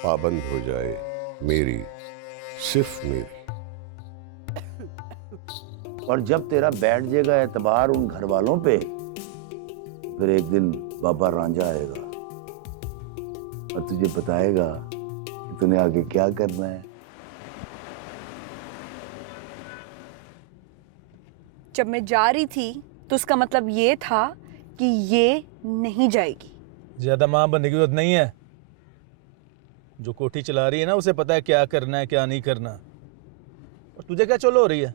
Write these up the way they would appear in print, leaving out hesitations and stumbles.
पाबंद हो जाए मेरी, सिर्फ मेरी। और जब तेरा बैठ जाएगा एतबार उन घर वालों पे, फिर एक दिन बाबा रांझा आएगा और तुझे बताएगा कि तूने आगे क्या करना है। जब मैं जा रही थी तो उसका मतलब ये था कि ये नहीं जाएगी। ज्यादा मां बनने की जरूरत नहीं है। जो कोठी चला रही है ना, उसे पता है क्या करना है क्या नहीं करना। और तुझे क्या चलो हो रही है?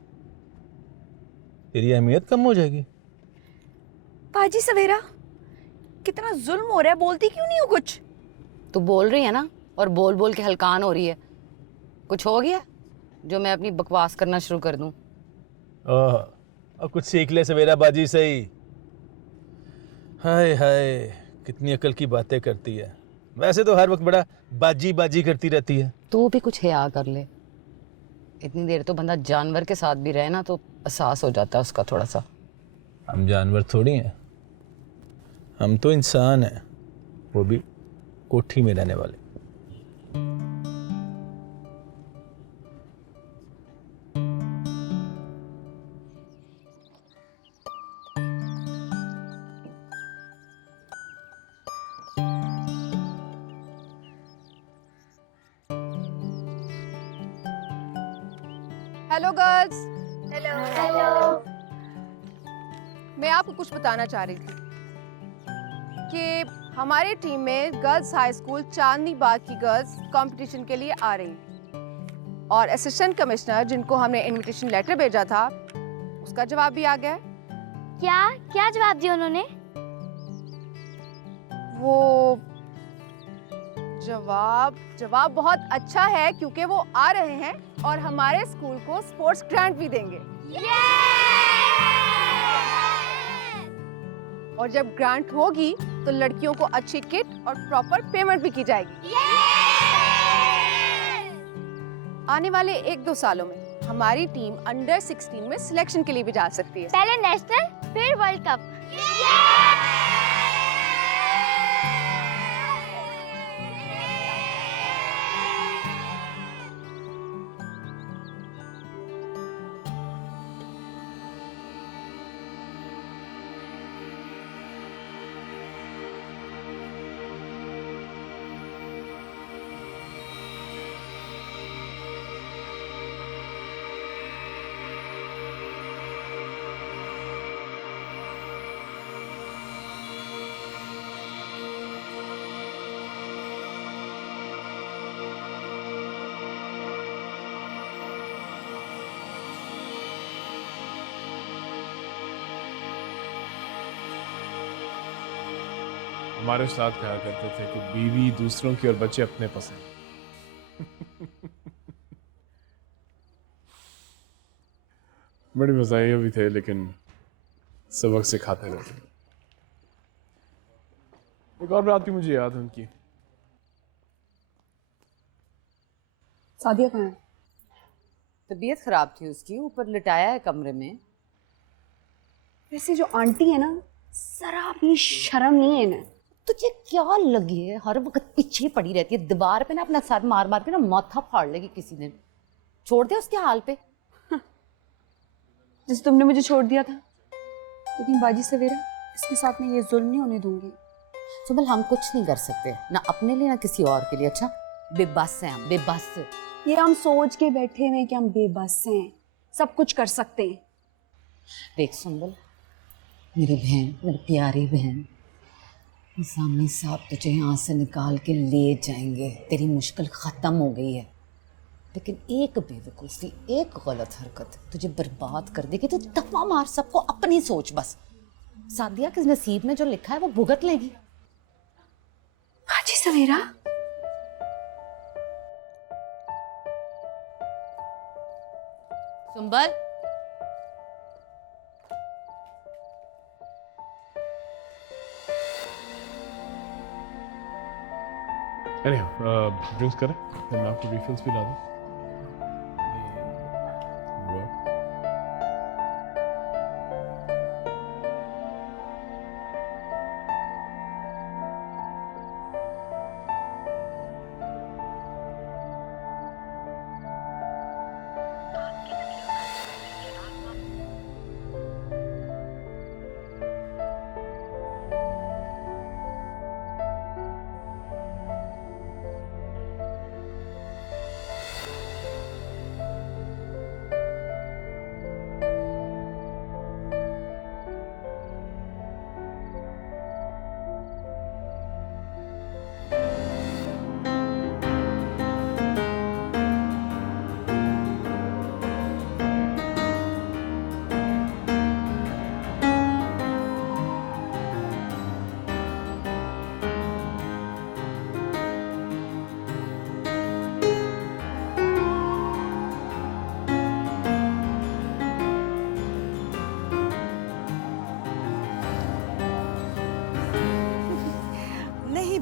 तेरी अहमियत कम हो जाएगी। बाजी सवेरा, कितना जुल्म हो रहा है, बोलती क्यों नहीं हो कुछ? तू बोल रही है ना, और बोल बोल के हलकान हो रही है। कुछ हो गया जो मैं अपनी बकवास करना शुरू कर दूं? ओह, अब कुछ सीख ले सवेरा बाजी से ही। हाय हाय, कितनी अकल की बातें करती है। वैसे तो हर वक्त बड़ा बाजी बाजी करती रहती है। तू भी कुछ हया कर ले। इतनी देर तो बंदा जानवर के साथ भी रहे ना तो एहसास हो जाता है उसका थोड़ा सा। हम जानवर थोड़ी हैं, हम तो इंसान हैं, वो भी कोठी में रहने वाले। Hello girls. हेलो। मैं आपको कुछ बताना चाह रही थी कि हमारी टीम में गर्ल्स हाई स्कूल चांदनी बाग की गर्ल्स कंपटीशन के लिए आ रही हैं और असिस्टेंट कमिश्नर जिनको हमने इनविटेशन लेटर भेजा था उसका जवाब भी आ गया है। क्या क्या जवाब दिया उन्होंने? वो जवाब बहुत अच्छा है क्योंकि वो आ रहे हैं और हमारे स्कूल को स्पोर्ट्स ग्रांट भी देंगे। और जब ग्रांट होगी तो लड़कियों को अच्छी किट और प्रॉपर पेमेंट भी की जाएगी। आने वाले 1-2 सालों में हमारी टीम अंडर 16 में सिलेक्शन के लिए भी जा सकती है। पहले नेशनल फिर वर्ल्ड कप। हमारे उस्ताद कहा करते थे कि बीवी दूसरों की और बच्चे अपने पसंद। बड़ी मज़ाहिया भी थे लेकिन सबक सिखाते रहते। एक और बात भी मुझे याद है उनकी। सादिया कहाँ है? तबीयत खराब थी उसकी, ऊपर लिटाया है कमरे में। वैसे जो आंटी है ना, जरा भी शर्म नहीं है इन्हें। तुझे क्या लगी है, हर वक्त पीछे पड़ी रहती है, दीवार पे ना अपना सर मार मार के ना माथा फाड़ लेगी किसी दिन। छोड़ दे उसके हाल पे। जैसे तुमने मुझे छोड़ दिया था। लेकिन बाजी सवेरा, इसके साथ में ये जुल्म नहीं होने दूंगी। सुबल, हम कुछ नहीं कर सकते, ना अपने लिए ना किसी और के लिए। अच्छा, बेबस हैं हम, बेबस। ये हम सोच के बैठे हुए कि हम बेबस हैं, सब कुछ कर सकते हैं। देख सुंबल, मेरी बहन, मेरी प्यारी बहन, सामने साहब तुझे यहाँ से निकाल के ले जाएंगे। तेरी मुश्किल ख़त्म हो गई है, लेकिन एक बेवकूफ़ी, एक गलत हरकत तुझे बर्बाद कर देगी। तो तफा मार सबको, अपनी सोच बस। सादिया के नसीब में जो लिखा है वो भुगत लेगी। बाजी सवेरा, सुंबल, अरे ड्रिंक्स करें, फिर मैं आपको रिफिल्स भी ला दूँ।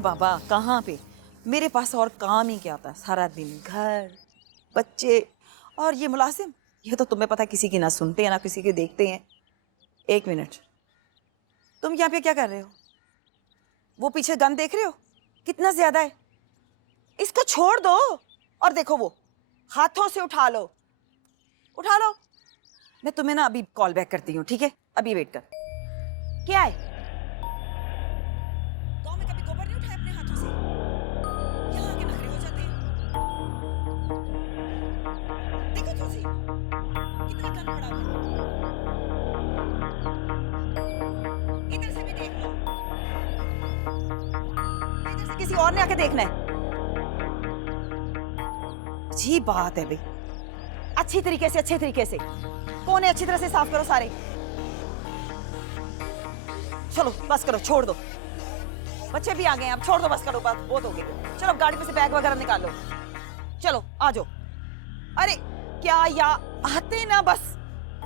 बाबा कहाँ पे, मेरे पास और काम ही क्या होता है, सारा दिन घर बच्चे और ये मुलाजिम, ये तो तुम्हें पता है किसी की ना सुनते हैं ना किसी की देखते हैं। एक मिनट, तुम यहाँ पे क्या कर रहे हो? वो पीछे गन देख रहे हो कितना ज्यादा है, इसको छोड़ दो और देखो वो हाथों से उठा लो, उठा लो। मैं तुम्हें ना अभी कॉल बैक करती हूँ, ठीक है? अभी वेट कर। क्या है, गाँव में कभी गोबर नहीं उठाए अपने हाथों से? यहाँ आके नखरे हो जाते हैं। देखो तुलसी, कितना गंद पड़ा हुआ है। इधर से भी देख लो, इधर से किसी और ने आके देखना है। अजीब बात है भाई, अच्छे तरीके से कौन है, अच्छी तरह से साफ करो सारे। चलो बस करो, छोड़ दो, बच्चे भी आ गए हैं, अब छोड़ दो, बस करो, बस बहुत हो गई। चलो गाड़ी में से बैग वगैरह निकालो, चलो आ जाओ। अरे क्या या आते ना बस,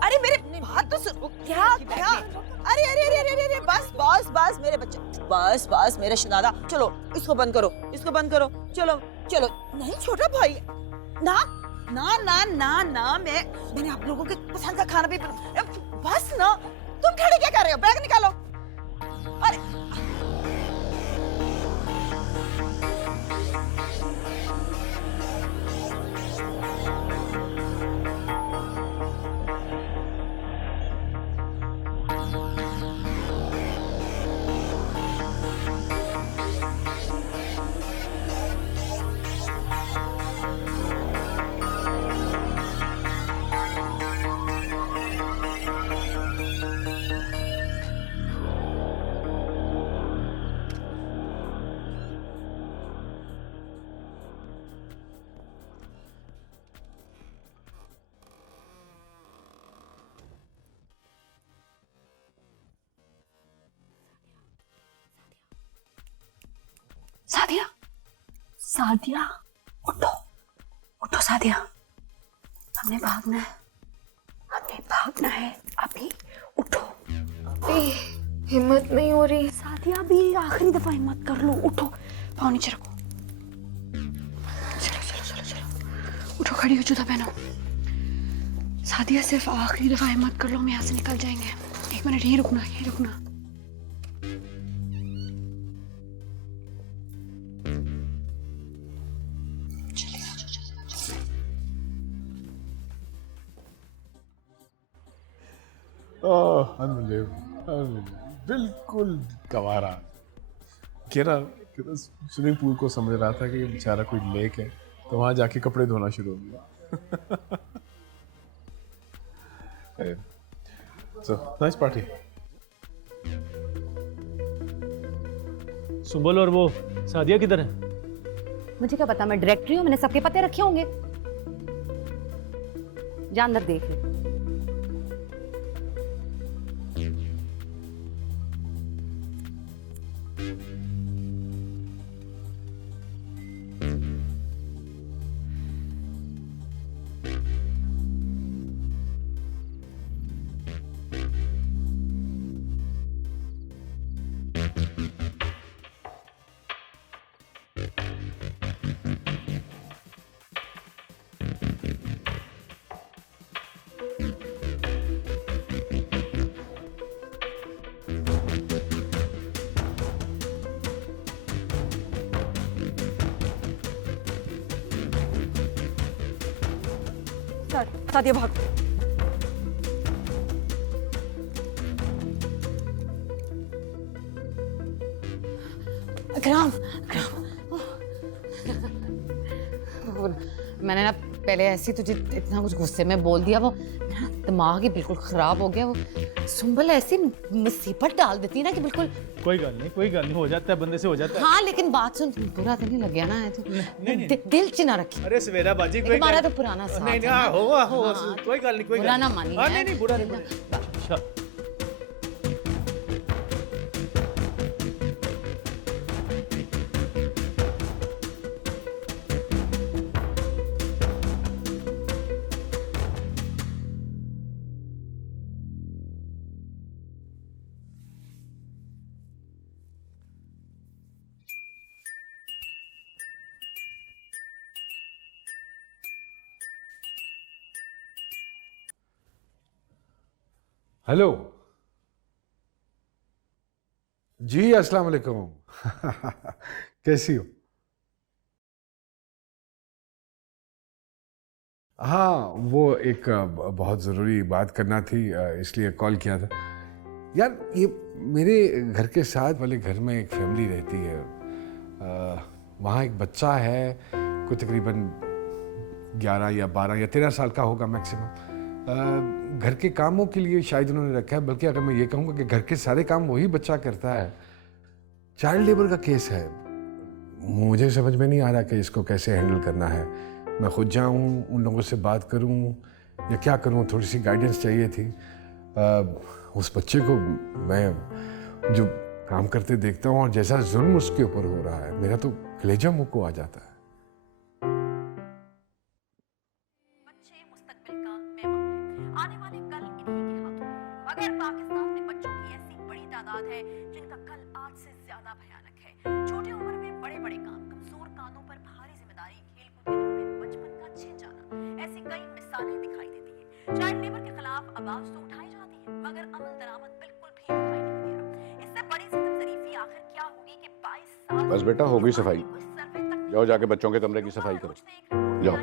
अरे मेरे बात तो सुनो, क्या क्या, अरे अरे अरे अरे अरे बस बस बस मेरे बच्चे, बस बस मेरे शहजादा, चलो इसको बंद करो, इसको बंद करो, चलो चलो। नहीं छोटा भाई, ना ना ना ना ना, मैंने आप लोगों के पसंद का खाना भी बस ना। तुम खड़े क्या कर रहे हो, बैग निकालो। अरे सादिया, सादिया, उठो, उठो सादिया, हमने भागना है, अभी उठो। हिम्मत नहीं हो रही। सादिया भी आखिरी दफा हिम्मत कर लो, उठो, पाँव नीचे रखो, चलो चलो चलो चलो, उठो, खड़ी हो, जूता पहनो। सादिया सिर्फ आखिरी दफा हिम्मत कर लो, हम यहाँ से निकल जाएंगे। एक मिनट, यहीं रुकना, यहीं रुकना। बिल्कुल गवारा। कह रहा स्विमिंग पूल को समझ रहा था कि बेचारा कोई लेक है, तो वहां जाके कपड़े धोना शुरू हो गया। So nice party. सुंबल और वो सादिया किधर है? मुझे क्या पता, मैं डायरेक्टरी हूँ, मैंने सबके पते रखे होंगे। जा अंदर देख ले। सादिया भाग। अकराम, मैंने ना पहले ऐसी तुझे इतना कुछ गुस्से में बोल दिया, वो मेरा दिमाग ही बिल्कुल खराब हो गया। वो सुंबल ऐसी मुसीबत डाल देती है ना कि बिल्कुल। कोई गल नहीं, हो जाता है, बंदे से हो जाता है। हाँ लेकिन बात सुन, बुरा तो नहीं लग गया ना? है तो नहीं। दिल च ना रखी। अरे सवेरा बाजी, कोई हमारा तो पुराना साथ नहीं है नहीं, ना। हो कोई गल नहीं, बुरा ना मानिए। हाँ नहीं बुरा नहीं। अच्छा हेलो जी, अस्सलाम वालेकुम। कैसी हो? हाँ, वो एक बहुत ज़रूरी बात करना थी, इसलिए कॉल किया था। यार, ये मेरे घर के साथ वाले घर में एक फैमिली रहती है। वहाँ एक बच्चा है, कोई तकरीबन 11 या 12 या 13 साल का होगा मैक्सिमम। घर के कामों के लिए शायद उन्होंने रखा है, बल्कि अगर मैं ये कहूँगा कि घर के सारे काम वही बच्चा करता है। चाइल्ड लेबर का केस है। मुझे समझ में नहीं आ रहा कि इसको कैसे हैंडल करना है। मैं खुद जाऊँ, उन लोगों से बात करूँ या क्या करूँ? थोड़ी सी गाइडेंस चाहिए थी। उस बच्चे को मैं जो काम करते देखता हूँ और जैसा जुल्म उसके ऊपर हो रहा है, मेरा तो कलेजा मुंह को आ जाता है। बच्चे मुस्तकबिल का मेहमान आने वाले कल इन्हीं के हाथों में। मगर पाकिस्तान में बच्चों की ऐसी बड़ी तादाद है जिनका कल आज से ज्यादा भयानक है। छोटी उम्र में बड़े बड़े काम, कमजोर कानों पर भारी जिम्मेदारी, खेलकूद के दिनों में बचपन का छिन जाना, ऐसी कई मिसालें दिखाई देती हैं। चाइल्ड लेबर के खिलाफ आवाज तो उठाई जाती है, मगर अमल दरामद बिल्कुल भी दिखाई नहीं दे रहा। इससे बड़ी सितम ज़रीफी आखिर क्या होगी कि 22 साल बस बेटा, हो गई सफाई। जाओ जाके बच्चों के कमरे की सफाई करो। जाओ।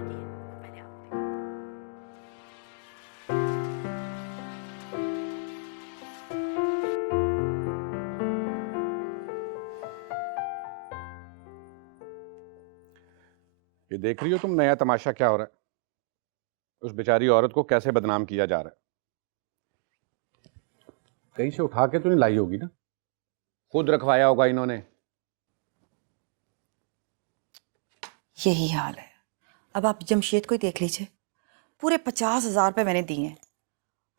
ये देख रही हो तुम नया तमाशा क्या हो रहा है? उस बेचारी औरत को कैसे बदनाम किया जा रहा है। कहीं से उठा के तो नहीं लाई होगी ना, खुद रखवाया होगा इन्होंने। यही हाल है। अब आप जमशेद को ही देख लीजिए, पूरे 50,000 रुपये मैंने दिए हैं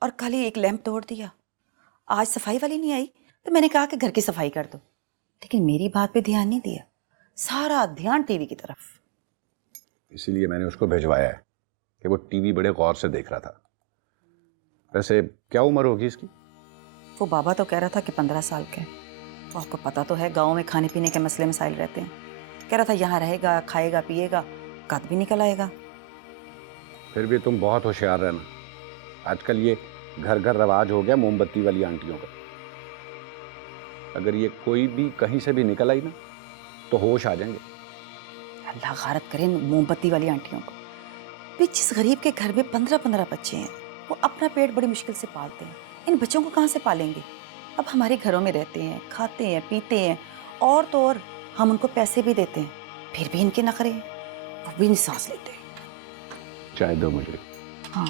और कल ही एक लैंप तोड़ दिया। आज सफाई वाली नहीं आई तो मैंने कहा कि घर की सफाई कर दो, लेकिन मेरी बात पे ध्यान नहीं दिया, सारा ध्यान टीवी की तरफ। इसीलिए मैंने उसको भिजवाया है कि वो टीवी बड़े गौर से देख रहा था। वैसे क्या उम्र होगी इसकी? वो बाबा तो कह रहा था कि 15 साल के। वो आपको पता तो है, गांव में खाने पीने के मसले मसाइल रहते हैं। कह रहा था यहाँ रहेगा, खाएगा, पिएगा, कद भी निकल आएगा। फिर भी तुम बहुत होशियार रहना। आजकल ये घर घर रवाज हो गया मोमबत्ती वाली आंटियों का। अगर ये कोई भी कहीं से भी निकल आई ना तो होश आ जाएंगे। अल्लाह गारत करे मोमबत्ती वाली आंटियों को। भी जिस गरीब के घर में 15-15 बच्चे हैं, वो अपना पेट बड़ी मुश्किल से पालते हैं, इन बच्चों को कहाँ से पालेंगे? अब हमारे घरों में रहते हैं, खाते हैं, पीते हैं, और तो और हम उनको पैसे भी देते हैं, फिर भी इनके नखरे हैं, वो भी नहीं सांस लेते। चाय दो मुझे। हाँ।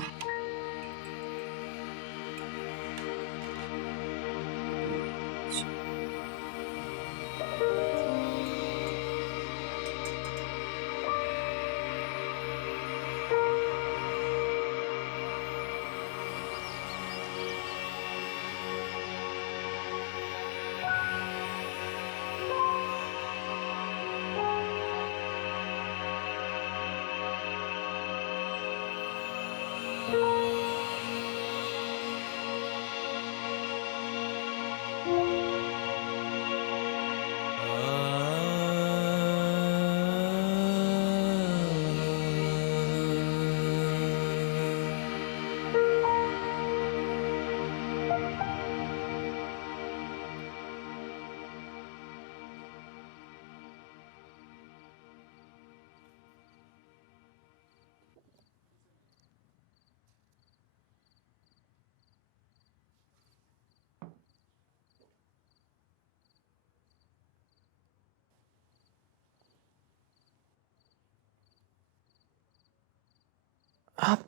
आप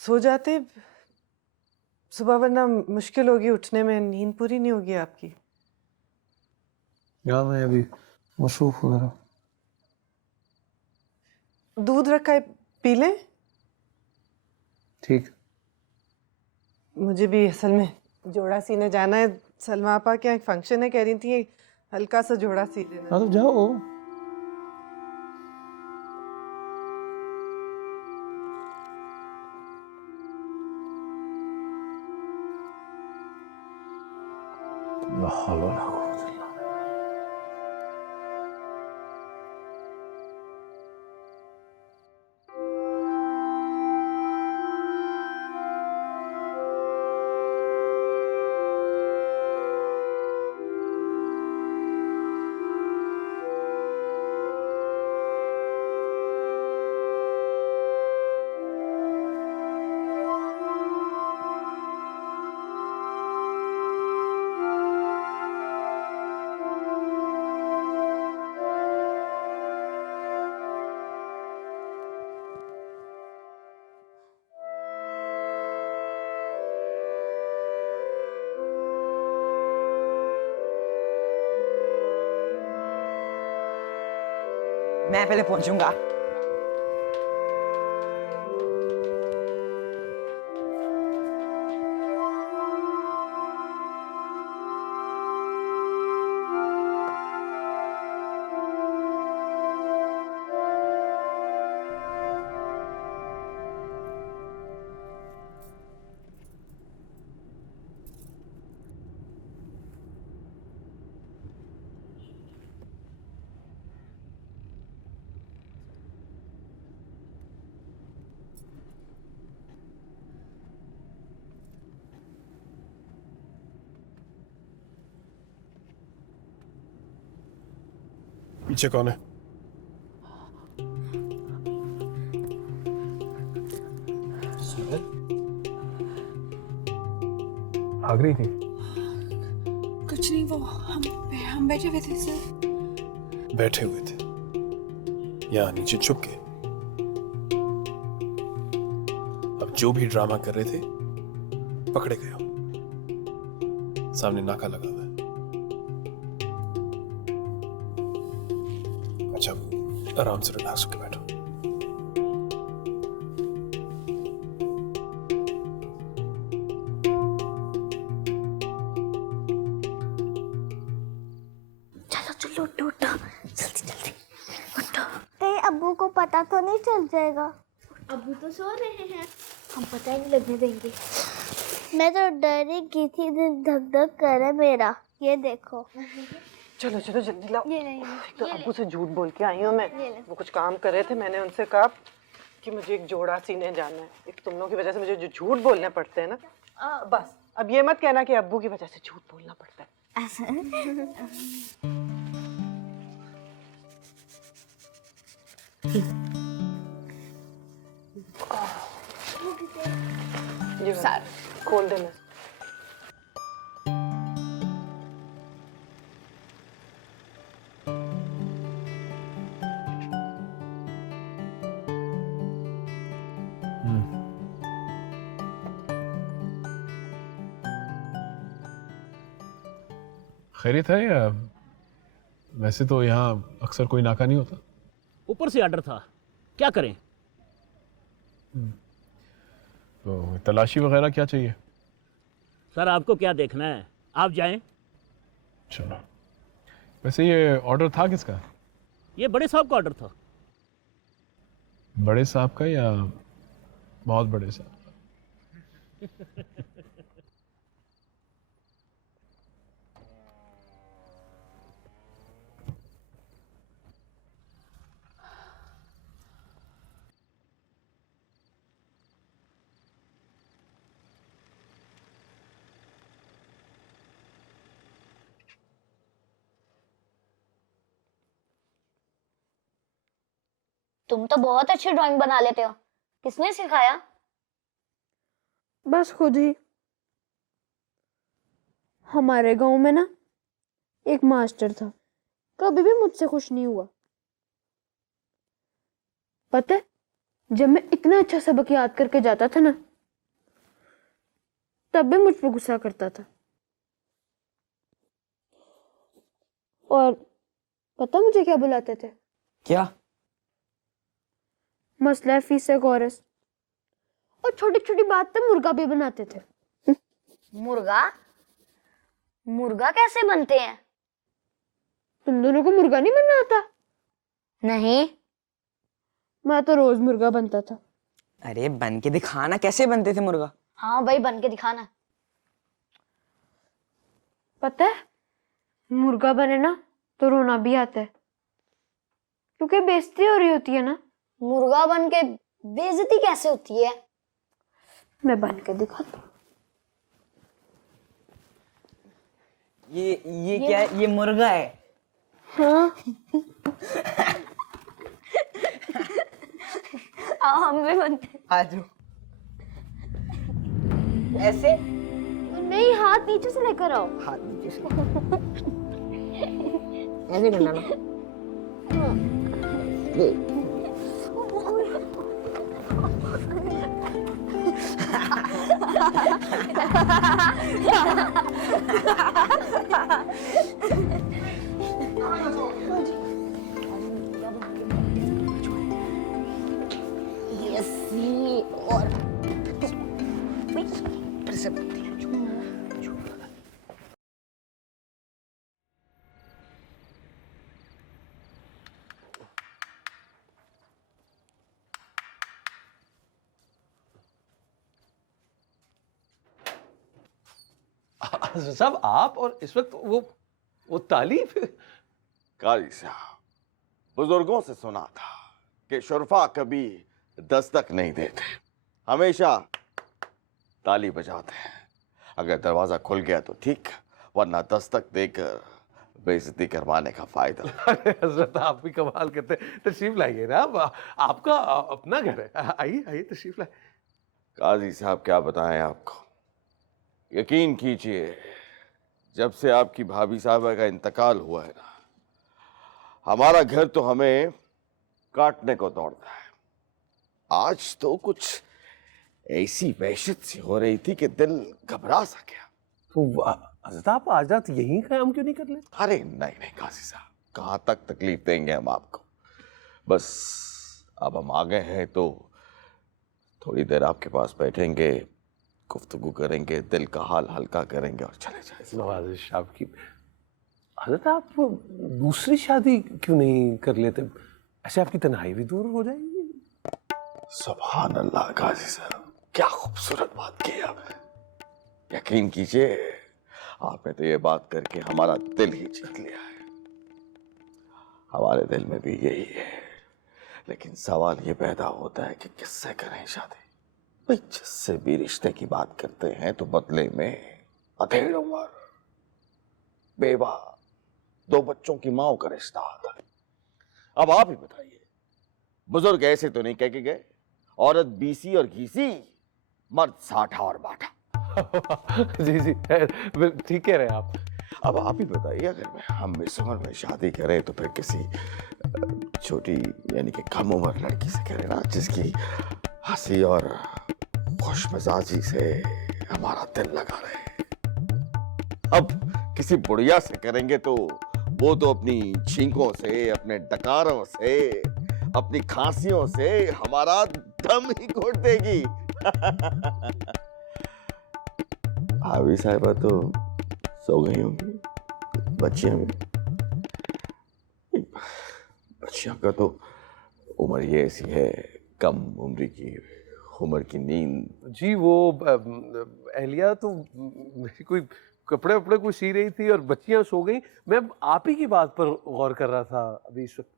सो जाते सुबह, वरना मुश्किल होगी उठने में, नींद पूरी नहीं होगी आपकी। यार मैं अभी मसरूफ हो रहा। दूध रखा है, पी लें? ठीक। मुझे भी असल में जोड़ा सीने जाना है। सलमा आपा के यहाँ एक फंक्शन है, कह रही थी हल्का सा जोड़ा सी देना। हाँ तो जाओ। मैं पहले पहुंचूंगा। पीछे कौन है? भाग रही थी? कुछ नहीं, वो हम बैठे हुए थे सर। बैठे हुए थे यहाँ नीचे छुप के? अब जो भी ड्रामा कर रहे थे पकड़े गए हो। सामने नाका लगा हुआ है। अच्छा, आराम से रिलैक्स होकर बैठो। चलो उठो उठो, जल्दी जल्दी उठो। कहीं अब्बू को पता तो नहीं चल जाएगा? अब्बू तो सो रहे हैं, हम पता ही नहीं लगने देंगे। मैं तो डर ही की थी, दिल धक धक कर है मेरा। ये देखो। चलो चलो जल्दी लाओ। ये नहीं, तो अब्बू से झूठ बोल के आई हूँ मैं। वो कुछ काम कर रहे थे, मैंने उनसे कहा कि मुझे एक जोड़ा सीने जाना है। एक तुम लोगों की वजह से मुझे जो झूठ बोलने पड़ते हैं ना, बस अब ये मत कहना कि अब्बू की वजह से झूठ बोलना पड़ता है। ये खोल देना। खैरियत है या? वैसे तो यहाँ अक्सर कोई नाका नहीं होता। ऊपर से ऑर्डर था, क्या करें? तो तलाशी वगैरह क्या चाहिए? सर आपको क्या देखना है, आप जाएं। चलो। वैसे ये ऑर्डर था किसका? ये बड़े साहब का ऑर्डर था। बड़े साहब का या बहुत बड़े साहब का? तुम तो बहुत अच्छी ड्राइंग बना लेते हो, किसने सिखाया? बस खुद ही। हमारे गांव में ना एक मास्टर था, कभी भी मुझसे खुश नहीं हुआ। पता है, जब मैं इतना अच्छा सबक याद करके जाता था ना, तब भी मुझ पर गुस्सा करता था। और पता मुझे क्या बुलाते थे? क्या? मसला फीस कोरस। और छोटी छोटी बात पे मुर्गा भी बनाते थे। मुर्गा? मुर्गा कैसे बनते हैं? तुम दोनों को मुर्गा नहीं बनना आता? नहीं। मैं तो रोज मुर्गा बनता था। अरे बन के दिखाना, कैसे बनते थे मुर्गा? हाँ भाई, बन के दिखाना। पता है, मुर्गा बने ना तो रोना भी आता है, क्योंकि बेइज्जती हो रही होती है ना। मुर्गा बन के बेइज्जती कैसे होती है? मैं बन के दिखाता हूँ। ये क्या है? ये मुर्गा है? हाँ। आओ हम भी बनते। आ जाओ। ऐसे? नहीं, हाथ नीचे से लेकर आओ। हाथ नीचे से। ऐसे करना ना। और साहब आप और इस वक्त वो तालीफ। कारी साहब, बुजुर्गों से सुना था कि शुरफा कभी दस्तक नहीं देते, हमेशा ताली बजाते हैं। अगर दरवाजा खुल गया तो ठीक, वरना दस्तक देकर बेइज्जती करवाने का फायदा। अरे हजरत, आप भी कमाल करते हैं। तशरीफ लाइए ना, आपका अपना घर है। आइए आइए, तशरीफ लाइए। काजी साहब क्या बताएं आपको, यकीन कीजिए जब से आपकी भाभी साहबा का इंतकाल हुआ है ना, हमारा घर तो हमें काटने को दौड़ता है। आज तो कुछ ऐसी वहशत सी हो रही थी कि दिल घबरा सा गया। तो हजरत, आप आज रात यहीं काम क्यों नहीं कर लेते? अरे नहीं नहीं काजी साहब, कहाँ तक तकलीफ देंगे हम आपको। बस अब हम आ गए हैं तो थोड़ी देर आपके पास बैठेंगे, गुफ्तगू करेंगे, दिल का हाल हल्का करेंगे और चले जाएंगे। नवाजिश आपकी। हजरत, आप दूसरी शादी क्यों नहीं कर लेते? ऐसे आपकी तन्हाई भी दूर हो जाएगी। सुभान अल्लाह काजी साहब, क्या खूबसूरत बात की आपने। यकीन कीजिए आपने तो ये बात करके हमारा दिल ही जीत लिया है। हमारे दिल में भी यही है, लेकिन सवाल ये पैदा होता है कि किससे करें शादी। भाई जिससे भी रिश्ते की बात करते हैं तो बदले में अधेड़ उम्र, बेवा, 2 बच्चों की माँ का रिश्ता आता है। अब आप ही बताइए, बुजुर्ग ऐसे तो नहीं कह के गए, औरत बीसी और घीसी, मर्द 60 और बाटा। जी जी, ठीक कह रहे हैं आप। अब आप ही बताइए, अगर हम इस उम्र में शादी करें तो फिर किसी छोटी यानी कि कम उम्र लड़की से करें ना, जिसकी हंसी और खुश मिजाजी से हमारा दिल लगा रहे। अब किसी बुढ़िया से करेंगे तो वो तो अपनी छींकों से, अपने डकारों से, अपनी खांसियों से हमारा दम ही घोट देगी। भाभी साहिबा तो सो गई होंगी, बच्चियां भी। बच्चियों का तो उम्र ये ऐसी है, कम उम्र की उम्र की नींद। जी वो एहलिया तो मेरी कोई कपड़े वपड़े कोई सी रही थी और बच्चियां सो गई। मैं आप ही की बात पर गौर कर रहा था अभी इस वक्त।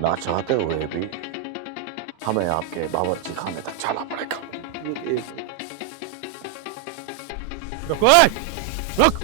ना चाहते हुए भी हमें आपके बावर्ची खाने तक जाना पड़ेगा। रुको, रुक।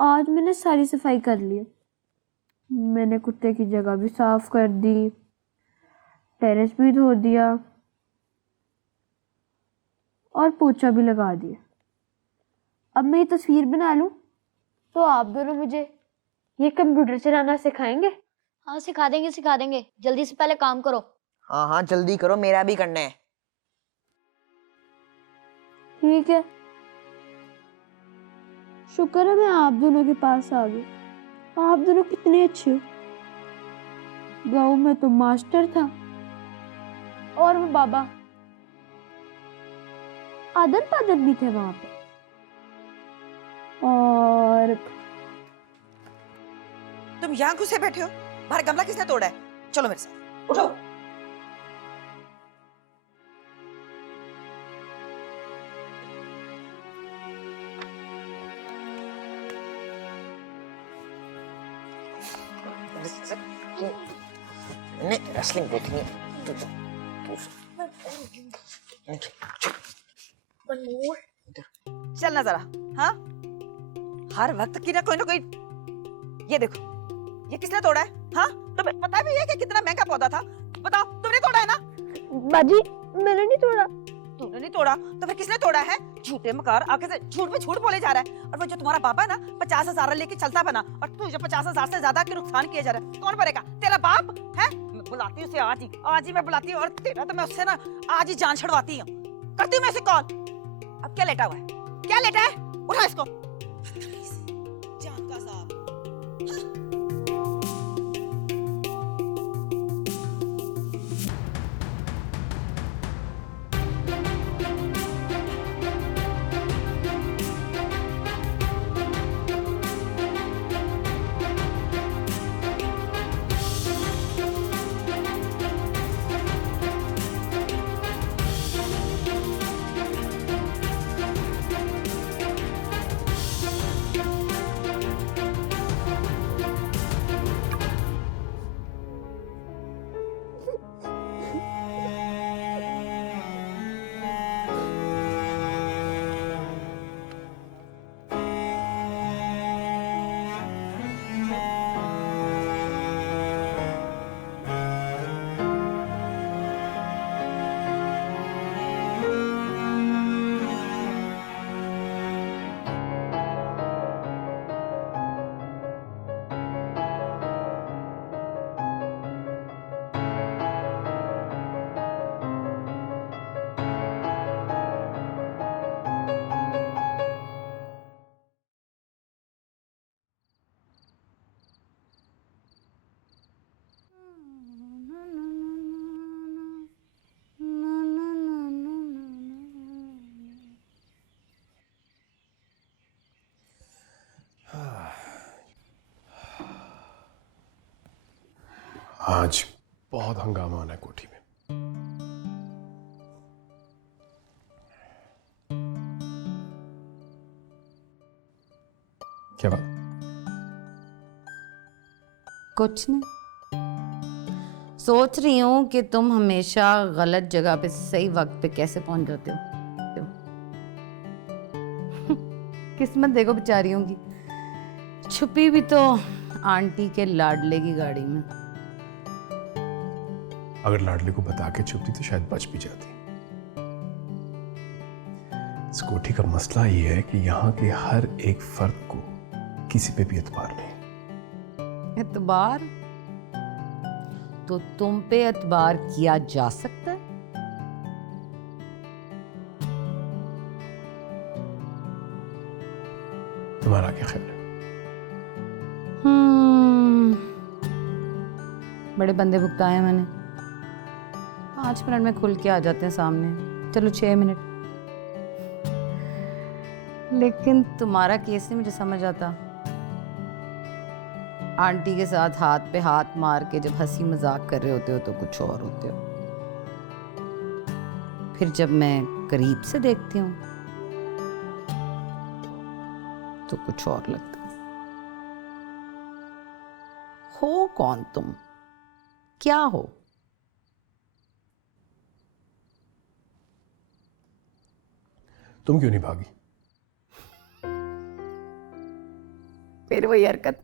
आज मैंने सारी सफाई कर ली। मैंने कुत्ते की जगह भी साफ कर दी, टेरेस भी धो दिया और पोछा भी लगा दिया। अब मैं ये तस्वीर बना लूं तो आप दोनों मुझे ये कंप्यूटर चलाना सिखाएंगे? हाँ सिखा देंगे सिखा देंगे, जल्दी से पहले काम करो। हाँ हाँ जल्दी करो, मेरा भी करना है। ठीक है, शुक्र है मैं आप दोनों के पास आ गई। आप दोनों कितने अच्छे हो। गाँव में तो मास्टर था और वो बाबा आदर पादर भी थे वहां पे। और तुम यहाँ घुसे बैठे हो? बाहर गमला किसने तोड़ा है? चलो मेरे साथ, उठो। रेसलिंग देखनी है। चलना जरा। हाँ, हर वक्त की ना कोई ये देखो, ये किसने तोड़ा है? हाँ, तुम्हें पता भी है कि कितना महंगा पौधा था? बताओ, तुमने तोड़ा है ना? बाजी मैंने नहीं तोड़ा। तूने नहीं तोड़ा तो फिर किसने तोड़ा है? झूठे मकार आगे से झूठ पे झूठ बोले जा रहा है। और वो जो तुम्हारा पापा है ना 50,000 लेके चलता बना, और तू जो 50,000 से ज्यादा के नुकसान किए जा रहा है, कौन भरेगा? तेरा बाप है? मैं बुलाती हूँ उसे आज ही मैं बुलाती हूँ, और तेरा तो मैं उससे ना आज ही जान छुड़वाती हूँ। करती हूँ मैं उसे कॉल। अब क्या लेटा हुआ है? क्या लेटा है? उठा इसको। जान का साहब। आज बहुत हंगामा होना है कोठी में। क्या बात? कुछ नहीं, सोच रही हूँ कि तुम हमेशा गलत जगह पे सही वक्त पे कैसे पहुंच जाते हो। किस्मत देखो बेचारियों की, छुपी भी तो आंटी के लाडले की गाड़ी में। अगर लाडली को बता के छुपती तो शायद बच भी जाती। इस कोठी का मसला ये है कि यहाँ के हर एक फर्द को किसी पे भी एतबार नहीं। एतबार? तो तुम पे एतबार किया जा सकता है? तुम्हारा क्या ख्याल है? बड़े बंदे भुगताए हैं मैंने। 5 मिनट में खुल के आ जाते हैं सामने, चलो 6 मिनट। लेकिन तुम्हारा केस नहीं मुझे समझ आता। आंटी के साथ हाथ पे हाथ मार के जब हंसी मजाक कर रहे होते हो तो कुछ और होते हो, फिर जब मैं करीब से देखती हूँ तो कुछ और लगता है। हो कौन तुम? क्या हो? तुम क्यों नहीं भागी? फिर वही हरकत।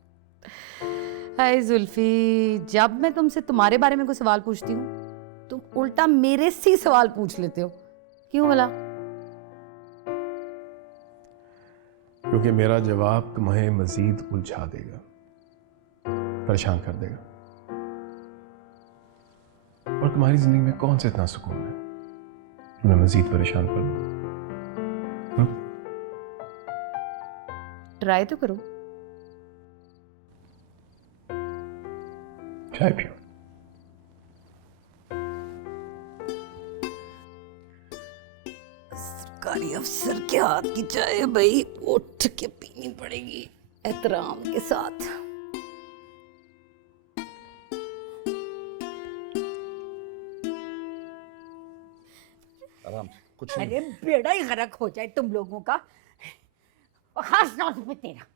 हाय जुल्फी, जब मैं तुमसे तुम्हारे बारे में कोई सवाल पूछती हूँ तुम उल्टा मेरे से ही सवाल पूछ लेते हो, क्यों भला? क्योंकि मेरा जवाब तुम्हें मजीद उलझा देगा, परेशान कर देगा। और तुम्हारी जिंदगी में कौन सा इतना सुकून है कि मैं मजीद परेशान कर दूं? ट्राई तो करो। चाय पियो। सरकारी अफसर के हाथ की चाय भाई उठ के पीनी पड़ेगी एहतराम के साथ। आराम से, कुछ अरे बेड़ा ही गरक हो जाए तुम लोगों का, और खास तौर पे तेरा।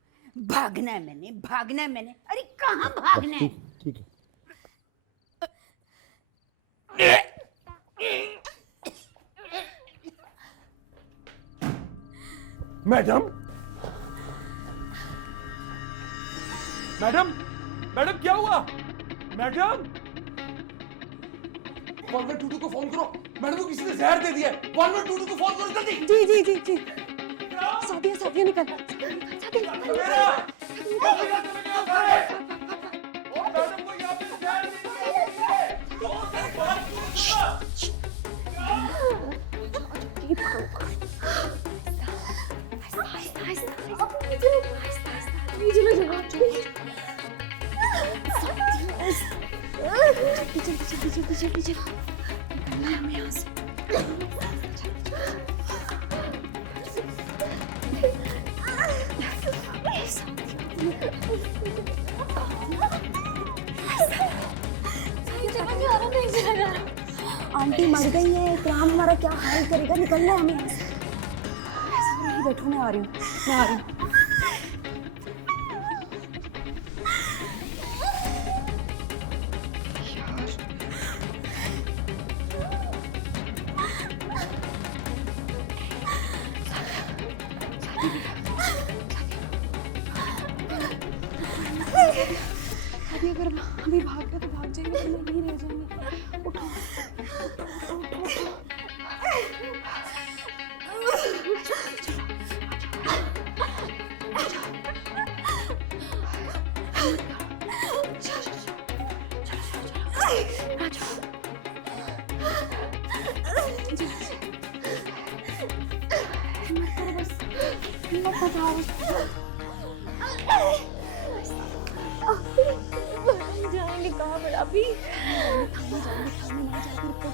भागना है मैंने, भागना है मैंने। अरे कहाँ भागना है? ठीक है। मैडम, मैडम, मैडम क्या हुआ? मैडम, 1122 को फोन करो। मैडम को किसी ने जहर दे दिया है। 1122 को फोन करो जल्दी। जी जी जी जी। सादिया सादिया निकल, जल्दी निकलना है हमें यहाँ से। आंटी मर गई है, इकराम हमारा क्या हाल करेगा? निकलना है हमें यहाँ से। ऐसा ही बैठो, मैं आ रही हूँ, मैं आ रही हूँ। अभी अगर अभी भाग गए तो भाग जाएंगे, तो नहीं रह जाएंगे। उठो उठो उठो उठो। जाएंगे कहाँ बड़ा? अभी थाने जाएंगे, थाने ना जाकर